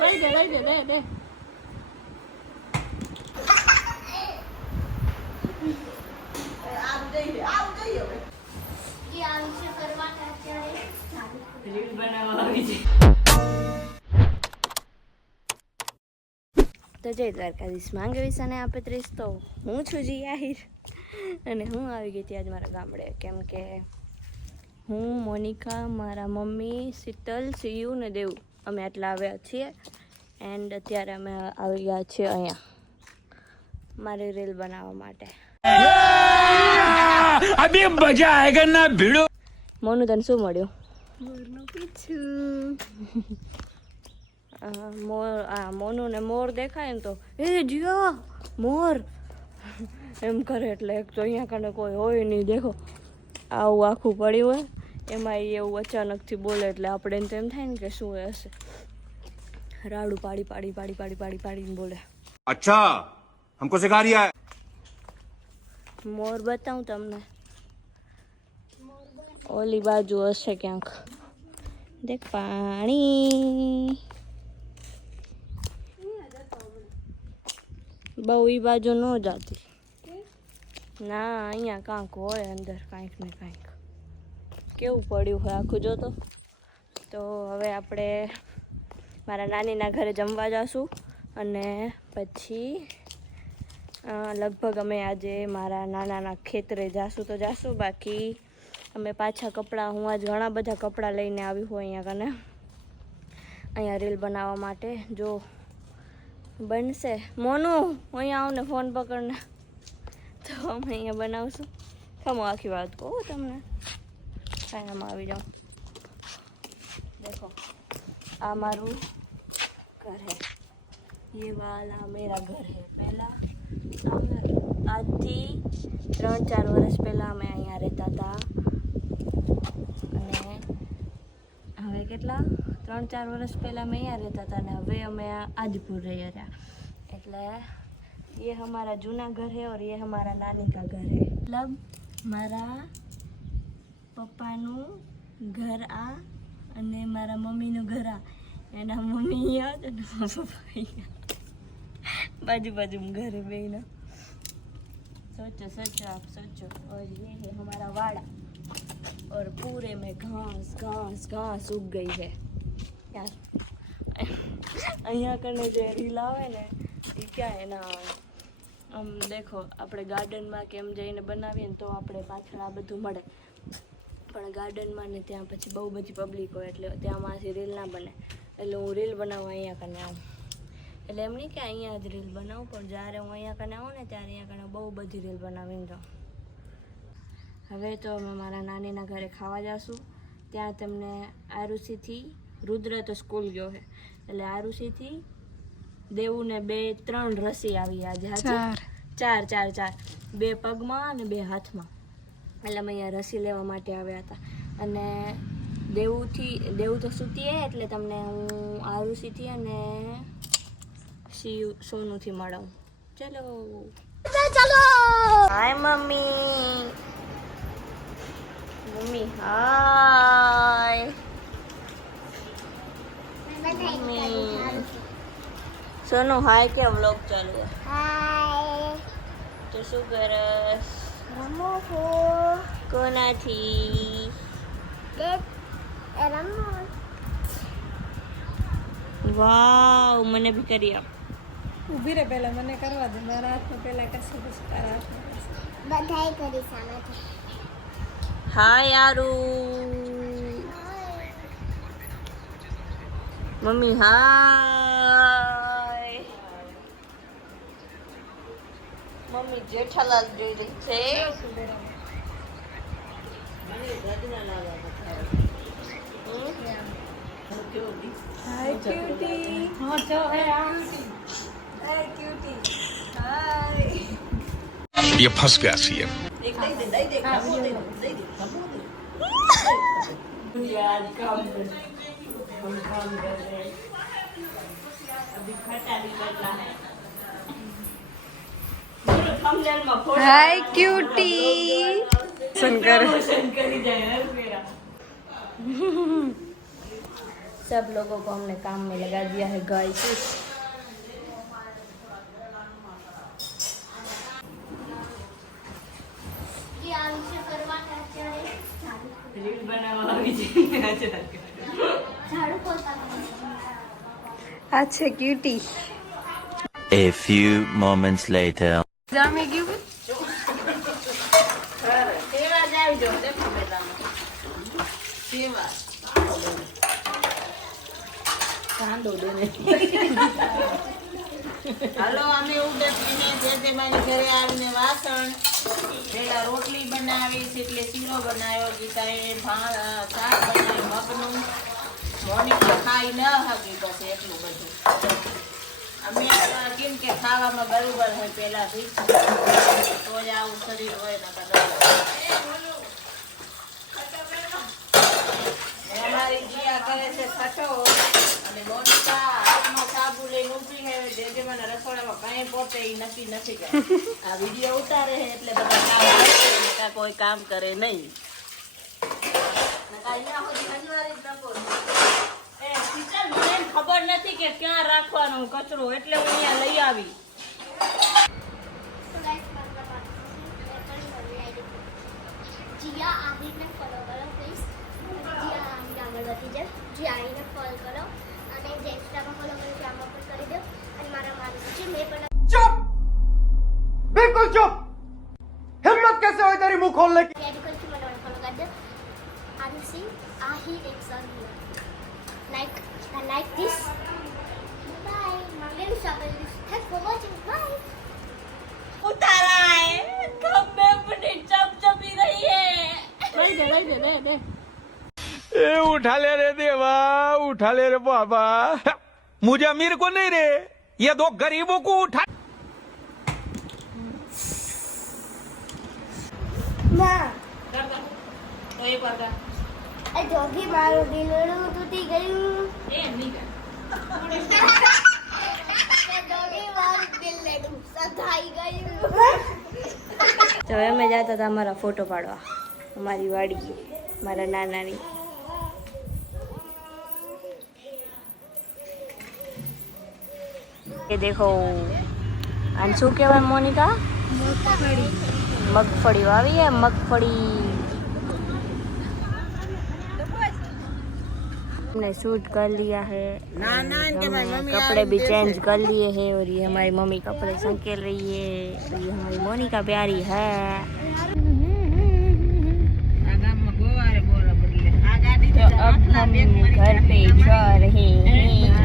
લઈ દે રીલ બનાવવા આવી છે. તો જય દ્વારકાધીશ માંગવીશ અને આપે 30 તો હું છું જી આહિર અને હું આવી ગઈ હતી આજ મારા ગામડે. કેમ કે હું, મોનિકા, મારા મમ્મી, શીતલ, સિયુ ને દેવ અમે આટલા આવ્યા છીએ. એન્ડ અત્યારે અમે આવી ગયા છીએ અહીંયા મારી રીલ બનાવવા માટે. અભી મજા આયેગા ના ભીડો. મોનું તને શું મળ્યું? મોરનું પીછું. મોનું ને મોર દેખાય ને તો એ જીયા મોર એમ કરે. એટલે એક તો અહીંયા કને કોઈ હોય નહીં. દેખો આવું આખું પડ્યું હોય એમાં એવું અચાનકથી બોલે એટલે આપણે તો એમ થાય ને કે શું હશે. રાડું પાડીને બોલે. અચ્છા हमको सिखा रिया है. મોર બતાવું તમને, ઓલી બાજુ હશે ક્યાંક. દેખ પાણી બહુ ઈ બાજુ ન જાતી ના, અહીંયા કાંક હોય અંદર કાંઈક ને કાંઈક. કેવું પડ્યું હોય આખું જોતો. તો હવે આપણે મારા નાનીના ઘરે જમવા જાશું અને પછી લગભગ અમે આજે મારા નાનાના ખેતરે જાશું તો જાશું. બાકી અમે પાછા કપડાં, હું આજ ઘણા બધા કપડાં લઈને આવી હું અહીંયા રીલ બનાવવા માટે. જો બનશે મોનું અહીંયા આવું ને ફોન પકડને તો અમે અહીંયા બનાવશું. ખમો આખી વાત કહું તમને. આમાં આવી જાઉં. દેખો આ મારું ઘર હે, ये वाला मेरा घर है. પહેલા આજથી 3-4 વર્ષ પહેલાં અમે અહીંયા રહેતા હતા અને હવે કેટલા 3-4 વર્ષ પહેલાં અમે અહીંયા રહેતા હતા અને હવે અમે आदिपुर रह रहा. એટલે ये हमारा जूना घर है और ये हमारा नानी का घर है. मतलब મારા પપ્પાનું ઘર આ અને મારા મમ્મીનું ઘર આ. એના મમ્મી અહીંયા અને મારા પપ્પા અહીંયા बाजू घर है बेना. सोचो आप सोचो. और ये है हमारा वाड़ा और पूरे में घास उग गई है यार. અહીંયા કને જે રીલ આવે ને એ ક્યાં એના આમ દેખો આપણે ગાર્ડનમાં કેમ જઈને બનાવીએ ને તો આપણે પાછળ આ બધું મળે. પણ ગાર્ડનમાં ને ત્યાં પછી બહુ બધી પબ્લિક હોય એટલે ત્યાંમાંથી રીલ ના બને. એટલે હું રીલ બનાવવા અહીંયા કને આવું. એટલે એમ નહીં કે અહીંયા જ રીલ બનાવું, પણ જ્યારે હું અહીંયા કને આવું ને ત્યારે અહીંયા કને બહુ બધી રીલ બનાવીને જાઉં. હવે તો અમે મારા નાનીના ઘરે ખાવા જઈશું. ત્યાં તમને આરુષિથી રુદ્ર તો સ્કૂલ ગયો છે એટલે આરુષિથી દેવુને 2-3 રસી આવી આજે. ચાર 2 પગમાં અને 2 હાથમાં. એટલે અમે અહીંયા રસી લેવા માટે આવ્યા હતા. અને દેવ તો સૂતી એટલે તમને હું આરુષિથી અને સોનુથી મળાવું. ચલો હાય મમ્મી હાય મમ્મી. સોનુ હાય કે વ્લોગ ચાલુ છે. હાય તો શું કરસ? રમો છો કોનાથી? વાવ મને બી કરી આપ. ઊભી રે પહેલા મને કરવા દે. મારા હાથમાં પહેલા કરશે પછી તારા હાથમાં બધાય કરી સામેથી. હા યારુ મમ્મી હાય. મમ્મી જેઠાલાલ જોઈ રહી છે. હાય ક્યુટી. હો જો હે આંટી. હાય ક્યુટી. હાય. ये फंस गया सीएम. यार काम कर रहे अभी खटा निकलना है. हाय क्यूटी. शंकर शंकर ही जाए मेरा. सब लोगों को हमने काम में लगा दिया है गाइस। રીલ બનાવવા આવી છે આ છે cutie. A few moments later. જામી ગયું સેવા જ આવજો દેખો પેલામાં સેવા કાંદો દેને. હાલો અમે ઉડે પીને જે તેમાંની ઘરે આવીને વાસણ પેલા રોટલી બનાવી એટલે શીરો બનાવ્યો, ગીતાએ શાક બનાવ્યું મગનું. મોનિકા ખાઈ ન હકી બસ એટલું બધું. અમે કેમ કે ખાવામાં બરોબર હોય પહેલાથી તો જ આવું શરીર હોય ને અમારી જીયા કરે છે ખટો અને મોનિકા હાથમાં સાબુ લઈને ઊભી છે. જે મને રસોડામાં કઈ પોતે ઈ નક્કી નથી કરતી. આ વિડીયો ઉતારે છે એટલે બધા કામ કરે નકા કોઈ કામ કરે નહીં. નકા અહીંયા સુધી અનિવાર્ય જ નકો. એ કિચન મને એમ ખબર નથી કે ક્યાં રાખવાનો કચરો એટલે હું અહીંયા લઈ આવી. જીયા આદિને ફોલો કરો પ્લીઝ. જીયા આદિ આગળ વધી જાય. જીયા આદિને ફોલો કરો અને જે ઇન્સ્ટામાં ફોલો કરો ત્યાંમાં પણ કરી દો. અને મારા મારું છે મેં પણ चुप बिल्कुल चुप हिम्मत कैसे हुई तेरी मुंह खोलने की એડ્યુકેશન મને ફોલો કરી દો. આદિ સિંહ આહી એક sir like this. Bye. Mangel Sabel. Thanks for watching. Bye. ઉતારા હે ખમ્બે પડી ચપચપી રહી હે. લઈ દે. ए उठा ले रे देवा, उठा ले रे बाबा. मुझे अमीर को नहीं रे, ये दो गरीबों को उठा. માં કરતા તો એક વાર કર. એ જોગી મારું દિલડું તૂટી ગયું. એમ નહીં કર. એ જોગી મારું દિલડું સધાઈ ગયું. તો અમે જતા હતા અમારા ફોટો પાડવા અમારી વાડી મારા નાનાની. એ દેખો આને શું કહેવાય મોનિકા? મગફળી વાવી હે મગફળી. हमने शूट कर लिया है, हमने कपड़े भी चेंज कर लिए हैं और ये हमारी मम्मी कपड़े संकेल रही है और ये हमारी मोनिका प्यारी है. तो अब हम घर पे जा रहे हैं.